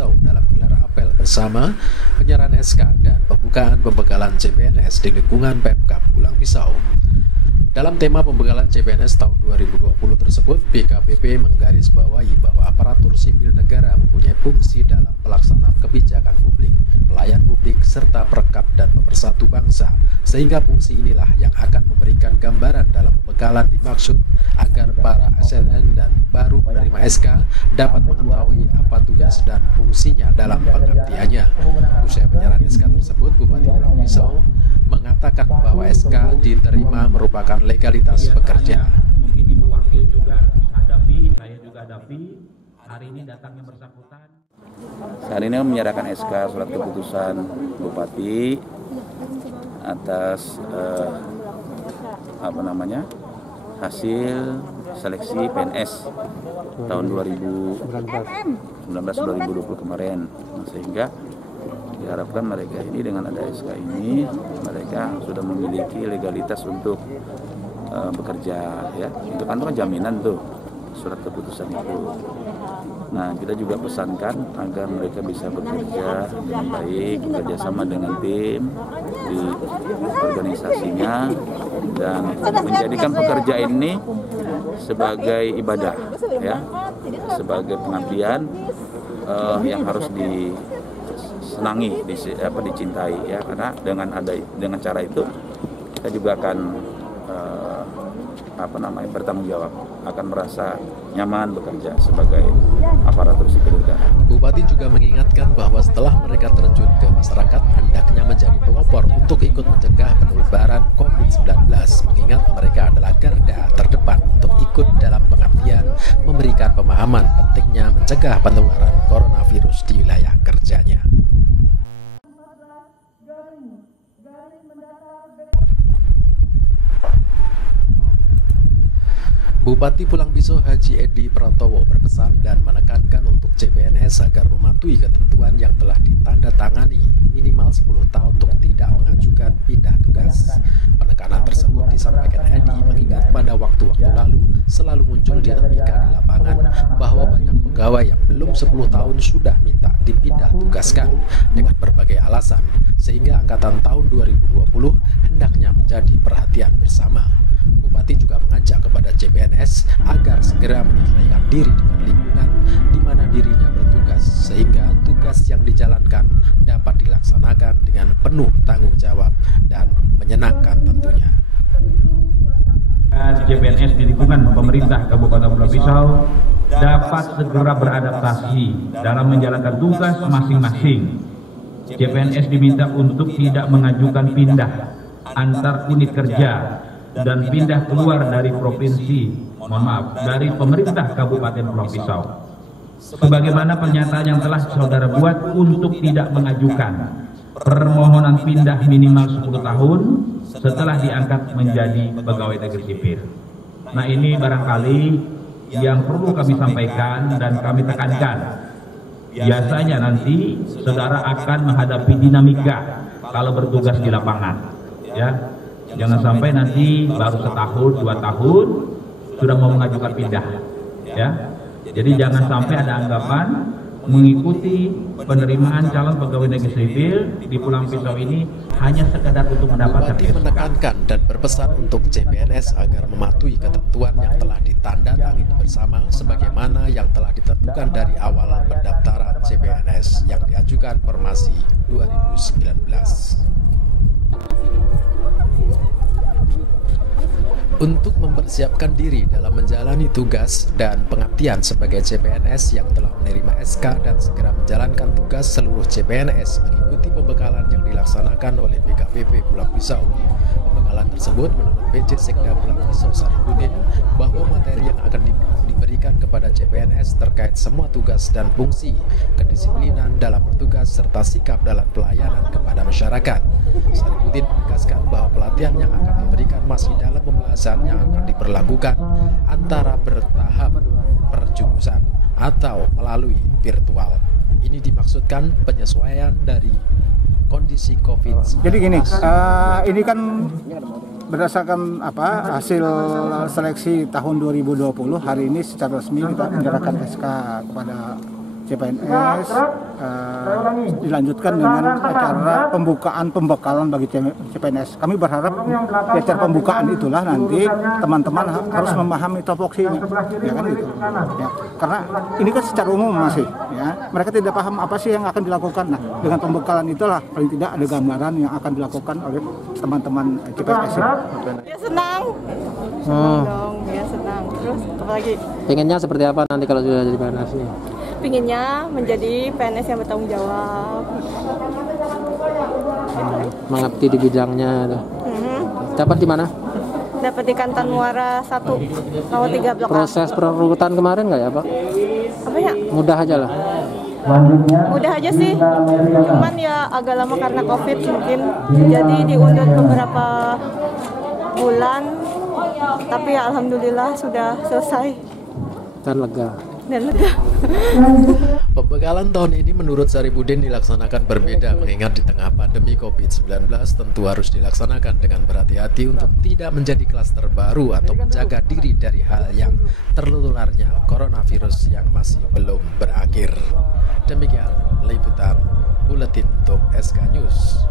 Pisau dalam gelar apel bersama penyerahan SK dan pembukaan pembekalan CPNS di lingkungan Pemkab Pulang Pisau. Dalam tema pembekalan CPNS tahun 2020 tersebut, BKPP menggarisbawahi bahwa aparatur sipil negara mempunyai fungsi dalam pelaksanaan kebijakan publik, pelayan publik, serta perekat dan pemersatu bangsa, sehingga fungsi inilah yang akan memberikan gambaran dalam pembekalan dimaksud agar para ASN dan baru menerima SK dapat mengetahui apa tugas dan fungsinya dalam pengabdiannya. Usai penyerahan SK tersebut, Bupati Pulang Pisau mengatakan bahwa SK diterima merupakan legalitas bekerja. Mungkin Ibu Wakil juga bisa hadapi, saya juga hadapi. Hari ini datang yang bersangkutan. Hari ini menyerahkan SK surat keputusan Bupati atas hasil seleksi PNS tahun 2019-2020 kemarin, sehingga diharapkan mereka ini dengan ada SK ini mereka sudah memiliki legalitas untuk bekerja, ya. Itu kan jaminan tuh surat keputusan itu. Nah, kita juga pesankan agar mereka bisa bekerja dengan baik, bekerjasama dengan tim di organisasinya dan menjadikan pekerja ini sebagai ibadah, ya, sebagai pengabdian yang harus disenangi, dicintai, ya, karena dengan cara itu kita juga akan bertanggung jawab, akan merasa nyaman bekerja sebagai aparatur sipil negara. Bupati juga mengingatkan bahwa setelah mereka terjun ke masyarakat, hendaknya menjadi pelopor untuk ikut mencegah penularan COVID-19, mengingat mereka adalah garda terdepan untuk ikut dalam pengabdian, memberikan pemahaman pentingnya mencegah penularan coronavirus di wilayah kerjanya. Bupati Pulang Pisau Haji Edi Pratowo berpesan dan menekankan untuk CPNS agar mematuhi ketentuan yang telah ditandatangani minimal 10 tahun untuk tidak mengajukan pindah tugas. Penekanan tersebut disampaikan Edi mengingat pada waktu-waktu lalu selalu muncul dinamika di lapangan bahwa banyak pegawai yang belum 10 tahun sudah minta dipindah tugaskan dengan berbagai alasan, sehingga angkatan tahun 2020 hendaknya menjadi perhatian bersama. Bupati juga mengajak kepada CPNS agar segera menyesuaikan diri dengan lingkungan di mana dirinya bertugas, sehingga tugas yang dijalankan dapat dilaksanakan dengan penuh tanggung jawab dan menyenangkan tentunya. CPNS di lingkungan pemerintah Kabupaten Pulang Pisau dapat segera beradaptasi dalam menjalankan tugas masing-masing. CPNS diminta untuk tidak mengajukan pindah antar unit kerja dan pindah keluar dari dari pemerintah Kabupaten Pulang Pisau. Sebagaimana pernyataan yang telah saudara buat untuk tidak mengajukan permohonan pindah minimal 10 tahun setelah diangkat menjadi pegawai negeri sipil. Nah, ini barangkali yang perlu kami sampaikan dan kami tekankan. Biasanya nanti saudara akan menghadapi dinamika kalau bertugas di lapangan, ya. Jangan sampai nanti baru setahun, 2 tahun sudah mau mengajukan pindah, ya. Jadi jangan sampai ada anggapan mengikuti penerimaan calon pegawai negeri sipil di Pulang Pisau ini hanya sekedar untuk mendapatkan Bupati menekankan dan berpesan untuk CPNS agar mematuhi ketentuan yang telah ditandatangani bersama sebagaimana yang telah ditentukan dari awal pendaftaran CPNS yang diajukan Permasi 2019. Untuk mempersiapkan diri dalam menjalani tugas dan pengabdian sebagai CPNS yang telah menerima SK dan segera menjalankan tugas, seluruh CPNS mengikuti pembekalan yang dilaksanakan oleh BKPP Pulang Pisau. Pembekalan tersebut menurut PJ Sekda Pulang Pisau Sarifudin bahwa materi yang akan diberikan kepada CPNS terkait semua tugas dan fungsi, kedisiplinan dalam bertugas serta sikap dalam pelayanan kepada masyarakat. Sarifudin menegaskan bahwa pelatihan yang akan diberikan masih dalam pembahasan yang akan diberlakukan antara bertahap, perjurusan, atau melalui virtual. Ini dimaksudkan penyesuaian dari kondisi COVID-19. Jadi gini, ini kan berdasarkan hasil seleksi tahun 2020, hari ini secara resmi kita menyerahkan SK kepada CPNS dilanjutkan dengan acara pembukaan pembekalan bagi CPNS. Kami berharap di acara pembukaan itulah nanti teman-teman harus memahami topoksinya, ya kan gitu. Ya, karena ini kan secara umum masih, ya mereka tidak paham apa sih yang akan dilakukan. Nah, dengan pembekalan itulah paling tidak ada gambaran yang akan dilakukan oleh teman-teman CPNS. Ya senang, senang dong, ya senang. Terus apalagi? Pengennya seperti apa nanti kalau sudah jadi PNS nih? Pinginnya menjadi PNS yang bertanggung jawab. Mengabdi di bidangnya. Dapat di mana? Dapat di Kantan Muara 1, nomor 3 Blok A. Proses perekrutan kemarin nggak ya Pak? Apa ya? Mudah aja lah. Mudah aja sih, cuman ya agak lama karena COVID mungkin, jadi diundur beberapa bulan, tapi ya alhamdulillah sudah selesai Dan lega. dan lega. Pembekalan tahun ini menurut Saripudin dilaksanakan berbeda mengingat di tengah pandemi COVID-19 tentu harus dilaksanakan dengan berhati-hati untuk tidak menjadi klaster baru atau menjaga diri dari hal yang tertularnya coronavirus yang masih belum berakhir. Demikian liputan Buletin untuk SK News.